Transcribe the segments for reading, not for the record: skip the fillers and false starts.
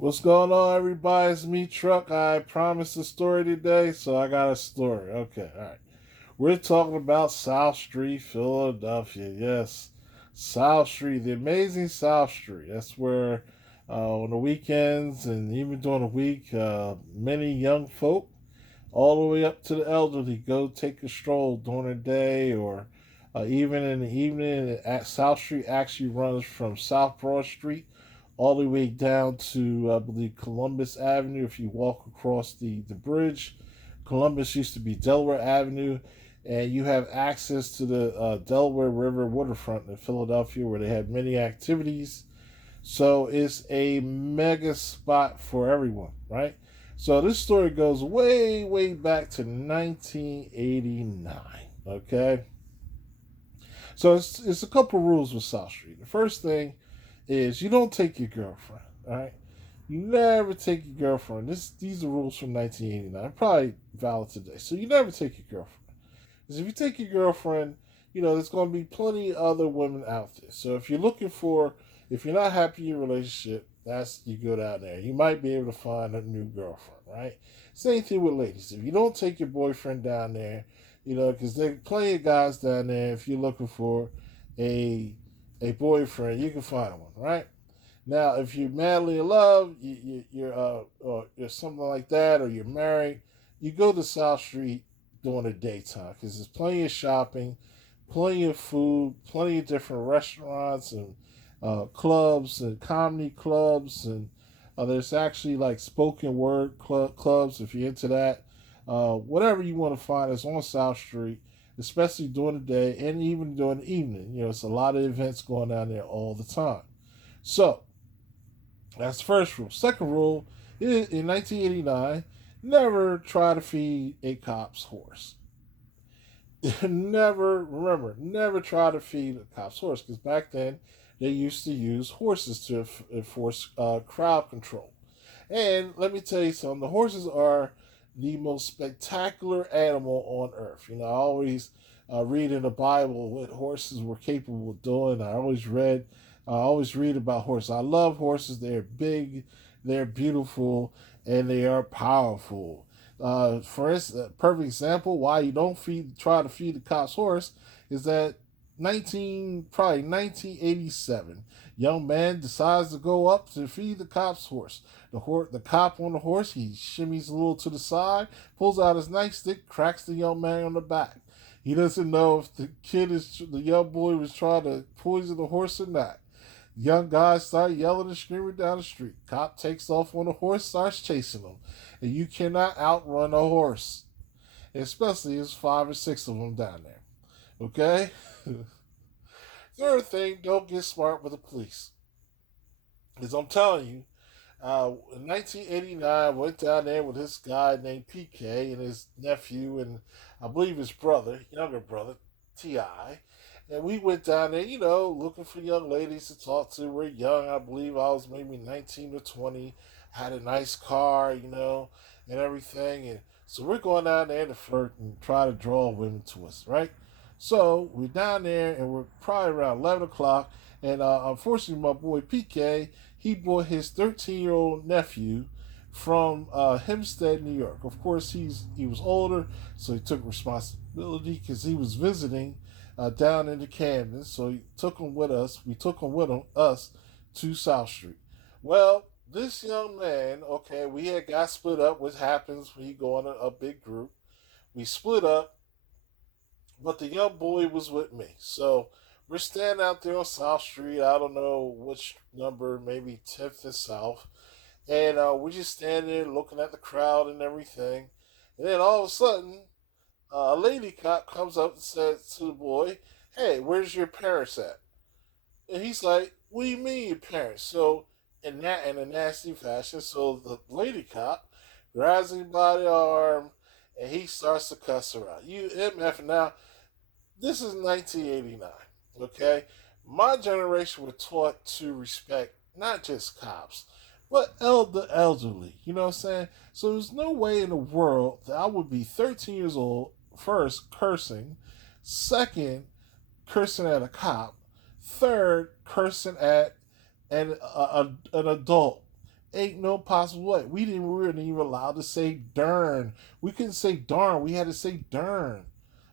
What's going on, everybody? It's me, Truck. I promised a story today, so I got a story. Okay, all right. We're talking about South Street, Philadelphia. Yes, South Street, the amazing South Street. That's where, on the weekends and even during the week, many young folk, all the way up to the elderly, go take a stroll during the day or even in the evening. At South Street actually runs from South Broad Street all the way down to, I believe, Columbus Avenue. If you walk across the bridge, Columbus used to be Delaware Avenue, and you have access to the Delaware River waterfront in Philadelphia where they have many activities. So it's a mega spot for everyone, right? So this story goes way, way back to 1989. Okay, so it's a couple rules with South Street. The first thing is you don't take your girlfriend. All right, you never take your girlfriend. These are rules from 1989, probably valid today. So you never take your girlfriend. Because if you take your girlfriend, there's going to be plenty of other women out there. So if you're not happy in your relationship, that's you go down there. You might be able to find a new girlfriend, right? Same thing with ladies. If you don't take your boyfriend down there, because there are plenty of guys down there. If you're looking for a a boyfriend, you can find one, right? Now, if you're madly in love, or something like that, or you're married, you go to South Street during the daytime because there's plenty of shopping, plenty of food, plenty of different restaurants and clubs and comedy clubs, and there's actually like spoken word clubs if you're into that. Whatever you want to find is on South Street, especially during the day and even during the evening. It's a lot of events going on there all the time. So that's the first rule. Second rule is in 1989, never try to feed a cop's horse. Never try to feed a cop's horse because back then they used to use horses to enforce crowd control. And let me tell you something: the horses are the most spectacular animal on earth. I always read in the Bible what horses were capable of doing. I always read about horses. I love horses. They're big, they're beautiful, and they are powerful. For instance, a perfect example why you don't try to feed the cop's horse is that 1987, young man decides to go up to feed the cop's horse. The cop on the horse, he shimmies a little to the side, pulls out his nightstick, cracks the young man on the back. He doesn't know if the young boy was trying to poison the horse or not. Young guys start yelling and screaming down the street. Cop takes off on the horse, starts chasing them. And you cannot outrun a horse. Especially there's five or six of them down there. Okay? Third thing, don't get smart with the police. Because I'm telling you, in 1989, I went down there with this guy named PK and his nephew and I believe his brother, younger brother, T.I. And we went down there, looking for young ladies to talk to. We're young. I believe I was maybe 19 or 20. Had a nice car, and everything. And so we're going down there to flirt and try to draw women to us, right? So we're down there and we're probably around 11 o'clock. And unfortunately, my boy PK, he brought his 13-year-old nephew from Hempstead, New York. Of course, he was older, so he took responsibility because he was visiting down in the Camden. So he took him with us. We took him with us to South Street. Well, this young man, okay, we had got split up. What happens when you go in a big group? We split up, but the young boy was with me. So we're standing out there on South Street. I don't know which number, maybe 10th and South. And we're just standing there looking at the crowd and everything. And then all of a sudden, a lady cop comes up and says to the boy, "Hey, where's your parents at?" And he's like, "What do you mean your parents?" So in a nasty fashion, so the lady cop grabs him by the arm and he starts to cuss her out. You MF. Now this is 1989. Okay, my generation were taught to respect not just cops, but the elderly. You know what I'm saying? So there's no way in the world that I would be 13 years old, first cursing, second cursing at a cop, third cursing at an adult Ain't no possible way. We weren't even allowed to say darn. We couldn't say darn. We had to say darn.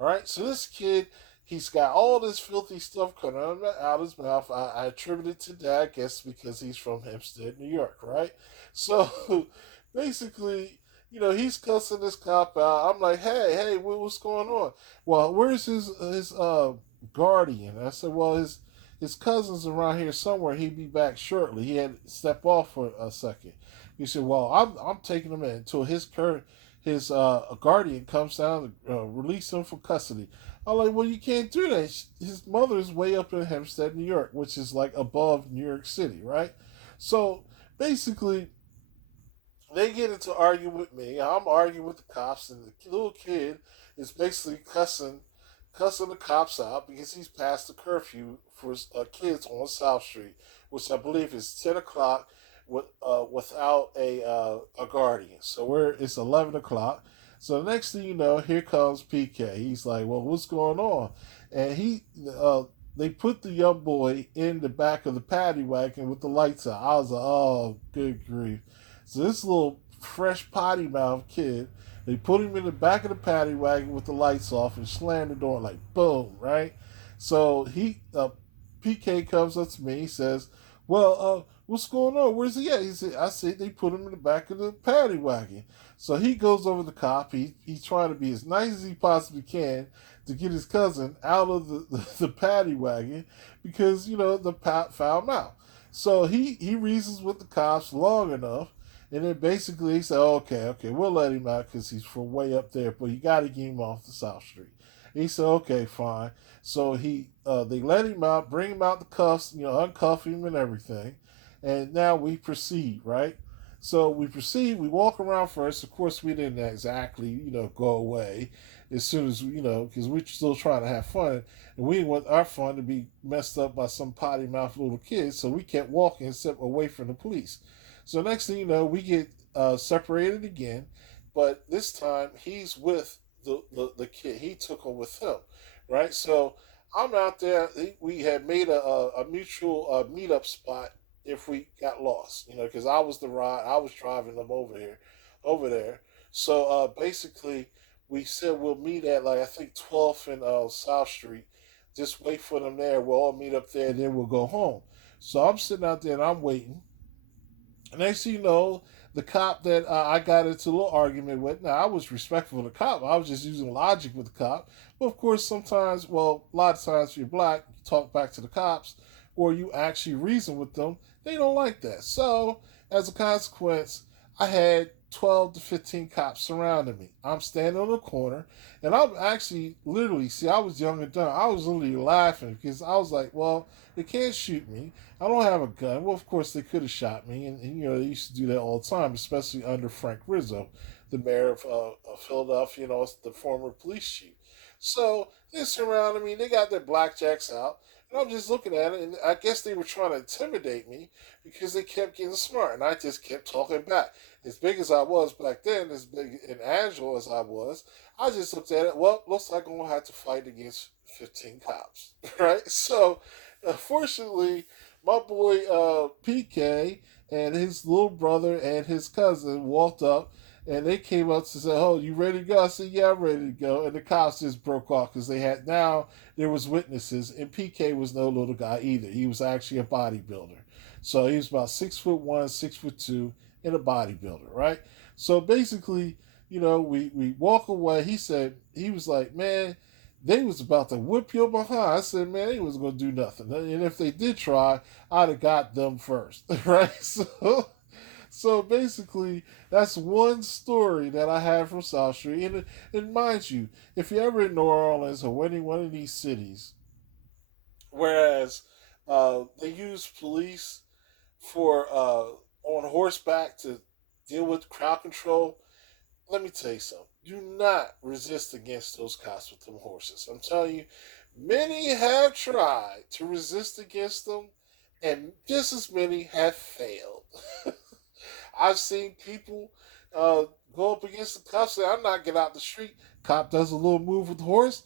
All right. So this kid, he's got all this filthy stuff coming out of his mouth. I attribute it to that, I guess, because he's from Hempstead, New York, right? So basically, he's cussing this cop out. I'm like, hey, what's going on? Well, where's his guardian? I said, well, his cousin's around here somewhere. He'd be back shortly. He had to step off for a second. He said, well, I'm taking him in until his guardian comes down to release him from custody. I'm like, well, you can't do that. His mother's way up in Hempstead, New York, which is like above New York City, right? So basically, they get into arguing with me. I'm arguing with the cops, and the little kid is basically cussing the cops out because he's past the curfew for kids on South Street, which I believe is 10 o'clock without a guardian. So it's 11 o'clock. So the next thing you know, here comes PK. He's like, "Well, what's going on?" And they put the young boy in the back of the paddy wagon with the lights out. I was like, "Oh, good grief!" So this little fresh potty mouth kid, they put him in the back of the paddy wagon with the lights off and slammed the door like boom, right? So PK comes up to me. He says, "Well, what's going on? Where's he at?" He said, "I said they put him in the back of the paddy wagon." So he goes over to the cop. He's trying to be as nice as he possibly can to get his cousin out of the paddy wagon because the foul mouth. So he reasons with the cops long enough, and then basically he said, "Okay, we'll let him out because he's from way up there, but you got to get him off the South Street." And he said, "Okay, fine." So they let him out, bring him out the cuffs, uncuff him and everything, and now we proceed, right? So we proceed. We walk around first. Of course, we didn't exactly, go away as soon as because we're still trying to have fun, and we didn't want our fun to be messed up by some potty mouth little kids. So we kept walking, step away from the police. So next thing you know, we get separated again, but this time he's with the kid. He took him with him, right? So I'm out there. We had made a mutual meetup spot if we got lost, because I was the ride. I was driving them over there. So basically, we said we'll meet at like I think 12th and South Street. Just wait for them there. We'll all meet up there, and then we'll go home. So I'm sitting out there and I'm waiting. Next thing you know, the cop that I got into a little argument with, now I was respectful of the cop. I was just using logic with the cop. But of course, sometimes, well, a lot of times if you're black, you talk back to the cops or you actually reason with them. They don't like that. So, as a consequence, I had 12 to 15 cops surrounding me. I'm standing on the corner, and I'm actually literally, see, I was young and dumb. I was literally laughing because I was like, well, they can't shoot me. I don't have a gun. Well, of course, they could have shot me, and they used to do that all the time, especially under Frank Rizzo, the mayor of Philadelphia, the former police chief. So they surrounded me. They got their blackjacks out. And I'm just looking at it, and I guess they were trying to intimidate me because they kept getting smart, and I just kept talking back. As big as I was back then, as big and agile as I just looked at it. Well, looks like I'm gonna have to fight against 15 cops, right? So, fortunately, my boy PK and his little brother and his cousin walked up, and they came up to say, "Oh, you ready to go?" I said, "Yeah, I'm ready to go." And the cops just broke off because there was witnesses, and PK was no little guy either. He was actually a bodybuilder, so he was about 6'1", 6'2", and a bodybuilder, right? So basically, we walk away. He was like, "Man, they was about to whip your behind." I said, "Man, they was gonna do nothing, and if they did try, I'd have got them first, right?" So basically, that's one story that I have from South Street. And mind you, if you're ever in New Orleans or any one of these cities, whereas they use police for on horseback to deal with crowd control, let me tell you something. Do not resist against those cops with them horses. I'm telling you, many have tried to resist against them, and just as many have failed. I've seen people go up against the cop, say, "I'm not getting out the street." Cop does a little move with the horse,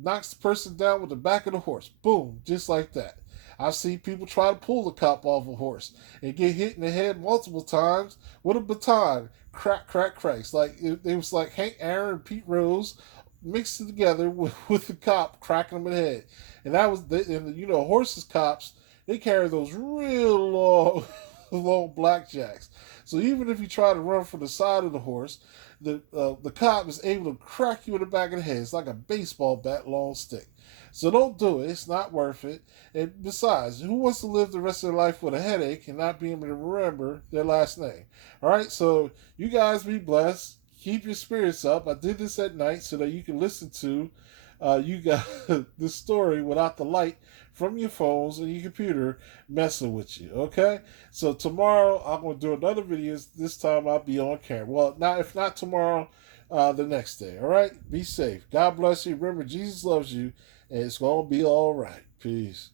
knocks the person down with the back of the horse. Boom, just like that. I've seen people try to pull the cop off a horse and get hit in the head multiple times with a baton. Crack, crack, cracks. Like it was like Hank Aaron and Pete Rose mixed it together with the cop cracking them in the head. And that was, and you know, horses cops, they carry those real long, long blackjacks. So even if you try to run from the side of the horse, the cop is able to crack you in the back of the head. It's like a baseball bat long stick. So don't do it. It's not worth it. And besides, who wants to live the rest of their life with a headache and not be able to remember their last name? All right. So you guys be blessed. Keep your spirits up. I did this at night so that you can listen to you got the story without the light from your phones and your computer messing with you. Okay, so tomorrow I'm gonna do another video. This time I'll be on camera. Well, not if not tomorrow, the next day. All right, be safe. God bless you. Remember, Jesus loves you, and it's gonna be all right. Peace.